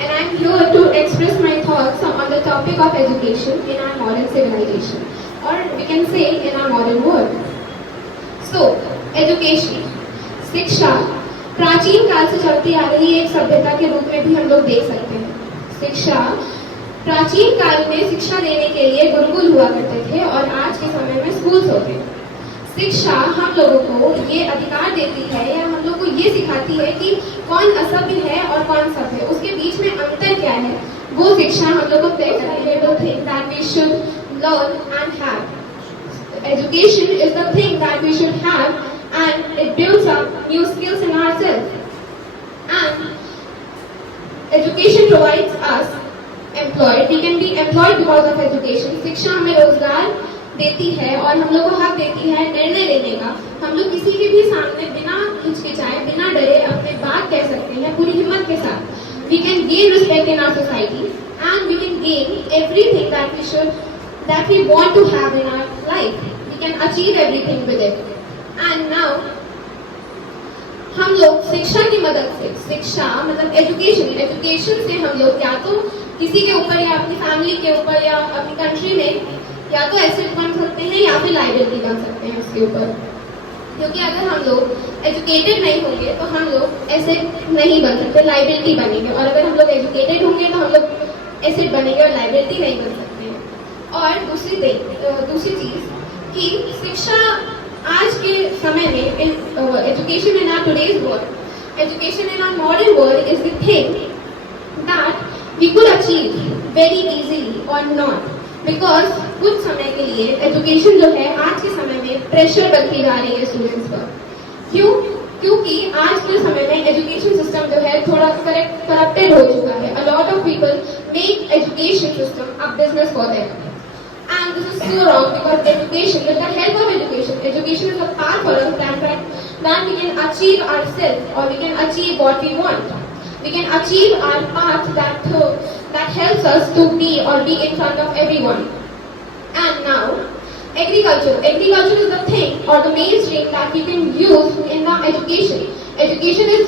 and I am here to express my thoughts on the topic of education in our modern civilization, or we can say in our modern world. So, education, शिक्षा प्राचीन काल से चलती आ रही एक सभ्यता के रूप में भी हम लोग देख सकते हैं। शिक्षा प्राचीन काल में शिक्षा देने के लिए गुरुकुल हुआ करते थे और आज के समय में स्कूल्स होते हैं। शिक्षा हम लोगों को ये अधिकार देती है या हम लोग को ये सिखाती है कि कौन असभ्य है और कौन सभ्य है, उसके बीच में अंतर क्या है, वो शिक्षा हम लोग को तय करती है। The thing that we should learn and have. Education is the thing that we should have, and it builds up new skills in ourselves. And education provides us employed. We can be employed because of education. शिक्षा हमें रोजगार देती है और हम लोग को हक देती है निर्णय लेने का। हम लोग किसी के भी सामने बिना हिचकिचाए, बिना डरे अपने बात कह सकते हैं पूरी हिम्मत के साथ। We can gain respect in our society and we can gain everything that we want to have in our life. We can achieve everything with it. And now हम लोग शिक्षा की मदद से, शिक्षा मतलब एजुकेशन से हम लोग या तो किसी के ऊपर या अपनी फैमिली के ऊपर या अपनी कंट्री में या तो एसेट बन सकते हैं या फिर लायबिलिटी बन सकते हैं उसके ऊपर। क्योंकि अगर हम लोग एजुकेटेड नहीं होंगे तो हम लोग एसेट नहीं बन सकते, लायबिलिटी बनेंगे, और अगर हम लोग एजुकेटेड होंगे तो हम लोग एसेट बनेंगे और लायबिलिटी नहीं बन सकते हैं। और दूसरी चीज कि शिक्षा आज के समय में education in our today's world, education in our modern world is the thing that we could achieve very easily और नॉट, बिकॉज कुछ समय के लिए एजुकेशन जो है आज के समय में प्रेशर बनती जा रही है स्टूडेंट्स पर। क्यों? क्योंकि आज के समय में एजुकेशन सिस्टम जो है थोड़ा करप्टेड हो चुका है। A lot of people make education system a business for them, and this is so wrong, because education, with the help of education is a path for us that we can achieve ourselves, or we can achieve what we want. We can achieve our path that helps us to be in front of everyone. And now, agriculture is the thing or the mainstream that we can use in the education. Education is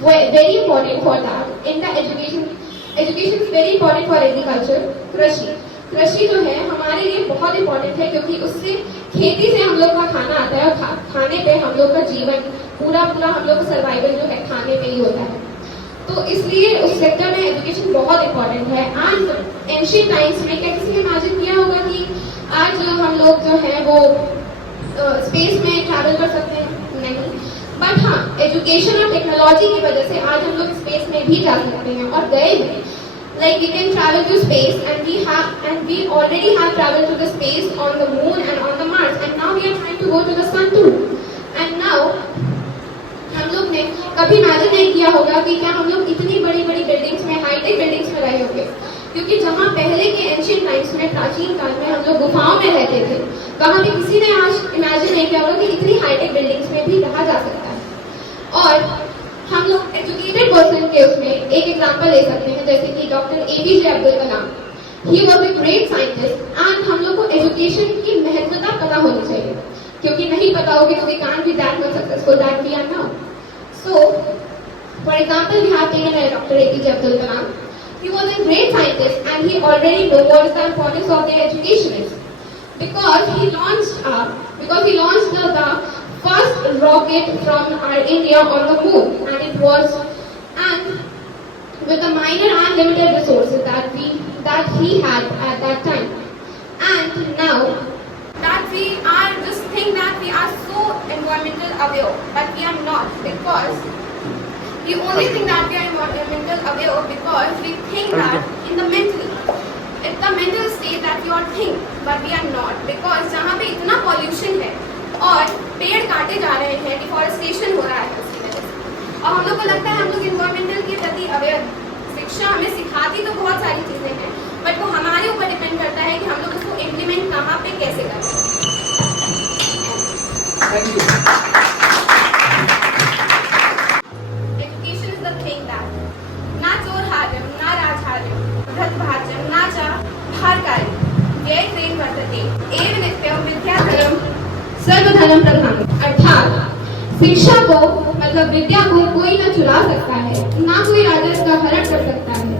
very important for that. In the education is very important for agriculture. कृषि जो है हमारे लिए बहुत important है, क्योंकि उससे खेती से हम लोग का खाना आता है और खाने पे हम लोग का जीवन पूरा हम लोग का सर्वाइवल जो है खाने पे ही होता है। तो इसलिए उस सेक्टर में एजुकेशन बहुत इम्पोर्टेंट है। आज एंशिएंट टाइम्स में क्या किसी ने इमेजिन किया होगा कि आज हम लोग जो है वो स्पेस में ट्रैवल कर सकते हैं? नहीं। बट हाँ, एजुकेशन और टेक्नोलॉजी की वजह से आज हम लोग स्पेस में भी जा सकते हैं और गए हैं। Like we can travel to space, and we already have traveled to the space on the moon and on the Mars, and now we are trying to go to the sun too. And now हम लोग ने कभी imagine नहीं किया होगा कि क्या हम लोग इतनी बड़ी बिल्डिंग्स में, हाईटेक बिल्डिंग्स में रहे होंगे। क्योंकि जहाँ पहले के एंशिएंट टाइम्स में, प्राचीन काल में हम लोग गुफाओं में रहते थे, वहाँ भी किसी ने आज इमेजिन नहीं किया होगा कि इतनी हाईटेक बिल्डिंग्स में भी रहा जा सकता है। और हम लोग एजुकेटेड पर्सन के उसमें एक एग्जांपल ले सकते हैं, जैसे कि doctor APJ Abdul Kalam. He was a great scientist, and हम लोग को एजुकेशन की महत्वता पता होनी चाहिए, क्योंकि नहीं पता होगी तो we can't be that much successful that we are now. So for example we have taken doctor APJ Abdul Kalam. He was a great scientist, and he already knew what is the importance of their education is, because he launched the first rocket from our India on the moon, and with the minor and limited resources that he had at that time. And now that we are just think that we are so environmental aware, but we are not, because we only think that we are environmental aware because we think that in the mental state that we all think, but we are not, because जहाँ पे इतना pollution है और पेड़ काटे जा रहे हैं, डिफॉरेस्टेशन हो रहा है उसकी वजह से, और हम लोग को लगता है हम लोग इन्वायरमेंटल के प्रति अवेयर। शिक्षा हमें सिखाती तो बहुत सारी चीजें हैं, बट वो हमारे ऊपर डिपेंड करता है कि हम लोग उसको इम्प्लीमेंट कहाँ पे कैसे करें। Education is the thing that ना चोरहार्यम ना राजहार्यम भ्रतभाज्यम ना च भारकार्यम व्यय वर्तते एव नित्यं विद्याधरम सर्वधर्म प्रधानम। अर्थात शिक्षा को मतलब विद्या को कोई न चुरा सकता है, ना कोई राजा इसका हरण कर सकता है,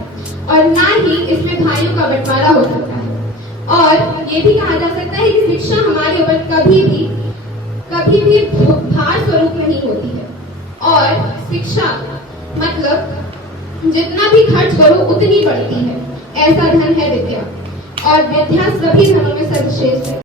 और ना ही इसमें भाइयों का बंटवारा हो सकता है। और ये भी कहा जा सकता है कि शिक्षा हमारे ऊपर कभी भी भार स्वरूप नहीं होती है। और शिक्षा मतलब जितना भी खर्च करो उतनी बढ़ती है, ऐसा धन है विद्या। और विद्या सभी धनों में सर्वश्रेष्ठ है।